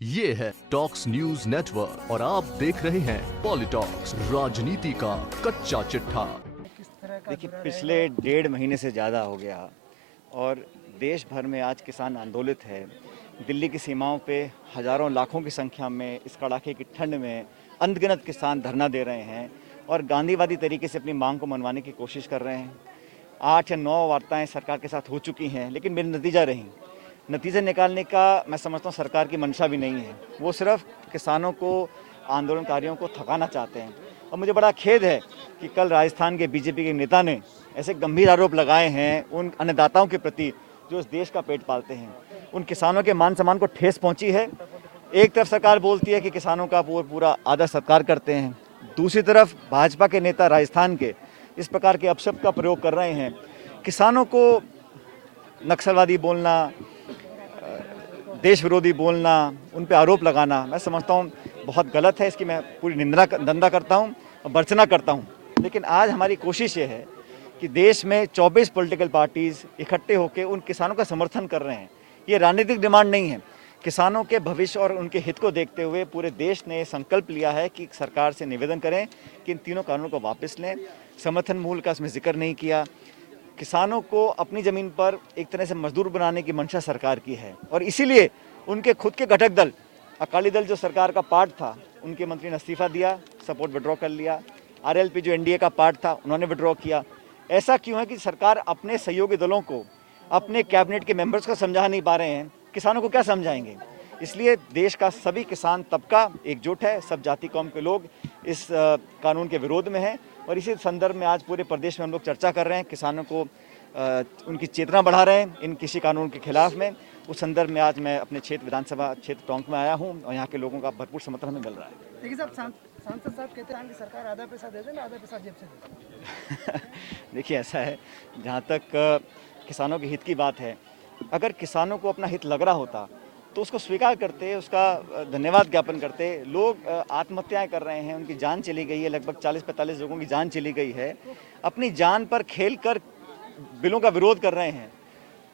ये है talks news network और आप देख रहे हैं पॉलिटॉक्स, राजनीति का कच्चा चिट्ठा। देखिए, पिछले 1.5 महीने से ज़्यादा हो गया और देश भर में आज किसान आंदोलित है। दिल्ली की सीमाओं पे हज़ारों लाखों की संख्या में इस कड़ाके की ठंड में अनगिनत किसान धरना दे रहे हैं और गांधीवादी तरीके से अपनी मांग को मनवाने की कोशिश कर रहे हैं। 8 या 9 वार्ताएं सरकार के साथ हो चुकी हैं, लेकिन मेरे नतीजा रही। नतीजे निकालने का मैं समझता हूँ सरकार की मंशा भी नहीं है। वो सिर्फ किसानों को, आंदोलनकारियों को थकाना चाहते हैं। और मुझे बड़ा खेद है कि कल राजस्थान के बीजेपी के नेता ने ऐसे गंभीर आरोप लगाए हैं उन अन्नदाताओं के प्रति जो इस देश का पेट पालते हैं। उन किसानों के मान सम्मान को ठेस पहुंची है। एक तरफ सरकार बोलती है कि किसानों का पूरा आदर सत्कार करते हैं, दूसरी तरफ भाजपा के नेता राजस्थान के इस प्रकार के अपशब्द का प्रयोग कर रहे हैं। किसानों को नक्सलवादी बोलना, देश विरोधी बोलना, उन पे आरोप लगाना, मैं समझता हूँ बहुत गलत है। इसकी मैं पूरी निंदा करता हूँ और भर्त्सना करता हूँ। लेकिन आज हमारी कोशिश ये है कि देश में 24 पॉलिटिकल पार्टीज इकट्ठे होकर उन किसानों का समर्थन कर रहे हैं। ये राजनीतिक डिमांड नहीं है। किसानों के भविष्य और उनके हित को देखते हुए पूरे देश ने संकल्प लिया है कि सरकार से निवेदन करें कि इन तीनों कानूनों को वापस लें। समर्थन मूल्य का इसमें जिक्र नहीं किया। किसानों को अपनी ज़मीन पर एक तरह से मजदूर बनाने की मंशा सरकार की है और इसीलिए उनके खुद के घटक दल अकाली दल जो सरकार का पार्ट था, उनके मंत्री ने इस्तीफा दिया, सपोर्ट विड्रॉ कर लिया। आरएलपी जो एनडीए का पार्ट था, उन्होंने विड्रॉ किया। ऐसा क्यों है कि सरकार अपने सहयोगी दलों को, अपने कैबिनेट के मेंबर्स को समझा नहीं पा रहे हैं। किसानों को क्या समझाएंगे? इसलिए देश का सभी किसान तबका एकजुट है। सब जाति कौम के लोग इस कानून के विरोध में हैं और इसी संदर्भ में आज पूरे प्रदेश में हम लोग चर्चा कर रहे हैं। किसानों को उनकी चेतना बढ़ा रहे हैं इन कृषि कानून के खिलाफ में। उस संदर्भ में आज मैं अपने विधानसभा क्षेत्र टोंक में आया हूं और यहाँ के लोगों का भरपूर समर्थन हमें मिल रहा है। देखिए साहब, सांसद साहब कहते हैं कि सरकार आधा पैसा दे दे ना, आधा पैसा जेब से दे। देखिए, ऐसा है, जहाँ तक किसानों के हित की बात है, अगर किसानों को अपना हित लग रहा होता तो उसको स्वीकार करते, उसका धन्यवाद ज्ञापन करते। लोग आत्महत्याएं कर रहे हैं, उनकी जान चली गई है, लगभग 40-45 लोगों की जान चली गई है। अपनी जान पर खेल कर बिलों का विरोध कर रहे हैं।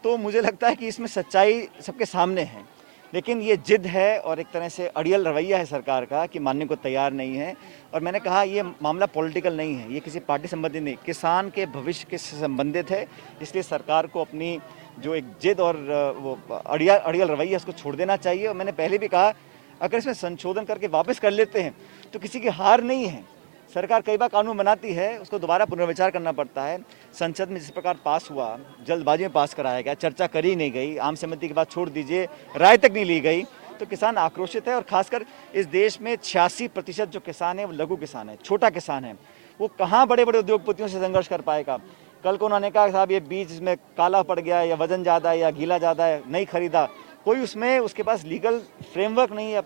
तो मुझे लगता है कि इसमें सच्चाई सबके सामने है। लेकिन ये जिद है और एक तरह से अड़ियल रवैया है सरकार का कि मानने को तैयार नहीं है। और मैंने कहा, ये मामला पॉलिटिकल नहीं है, ये किसी पार्टी संबंधित नहीं, किसान के भविष्य के संबंधित है। इसलिए सरकार को अपनी जो एक जिद और वो अड़ियल रवैया, उसको छोड़ देना चाहिए। और मैंने पहले भी कहा, अगर इसमें संशोधन करके वापस कर लेते हैं तो किसी की हार नहीं है। सरकार कई बार कानून बनाती है, उसको दोबारा पुनर्विचार करना पड़ता है। संसद में जिस प्रकार पास हुआ, जल्दबाजी में पास कराया गया, चर्चा करी नहीं गई, आम सहमति के बाद छोड़ दीजिए, राय तक नहीं ली गई, तो किसान आक्रोशित है। और खासकर इस देश में 86% जो किसान है वो लघु किसान है, छोटा किसान है। वो कहाँ बड़े बड़े उद्योगपतियों से संघर्ष कर पाएगा? कल को उन्होंने कहा, साहब ये बीज में काला पड़ गया है, या वजन ज़्यादा है, या गीला ज़्यादा है, नहीं खरीदा। कोई उसके पास लीगल फ्रेमवर्क नहीं है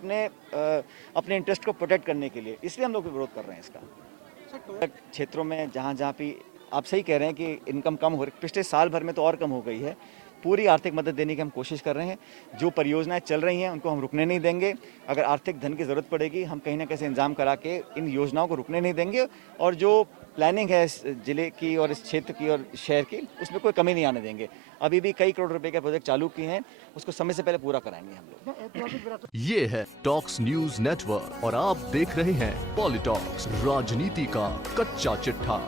अपने इंटरेस्ट को प्रोटेक्ट करने के लिए। इसलिए हम लोग विरोध कर रहे हैं इसका। क्षेत्रों में जहाँ भी आप सही कह रहे हैं कि इनकम कम हो रही, पिछले साल भर में तो और कम हो गई है। पूरी आर्थिक मदद देने की हम कोशिश कर रहे हैं। जो परियोजनाएं चल रही हैं उनको हम रुकने नहीं देंगे। अगर आर्थिक धन की ज़रूरत पड़ेगी, हम कहीं ना कहीं इंतजाम करा के इन योजनाओं को रुकने नहीं देंगे। और जो प्लानिंग है इस जिले की और इस क्षेत्र की और शहर की, उसमें कोई कमी नहीं आने देंगे। अभी भी कई करोड़ रुपए के प्रोजेक्ट चालू किए हैं, उसको समय से पहले पूरा कराएंगे हम लोग। ये है टॉक्स न्यूज नेटवर्क और आप देख रहे हैं पॉलिटॉक्स, राजनीति का कच्चा चिट्ठा।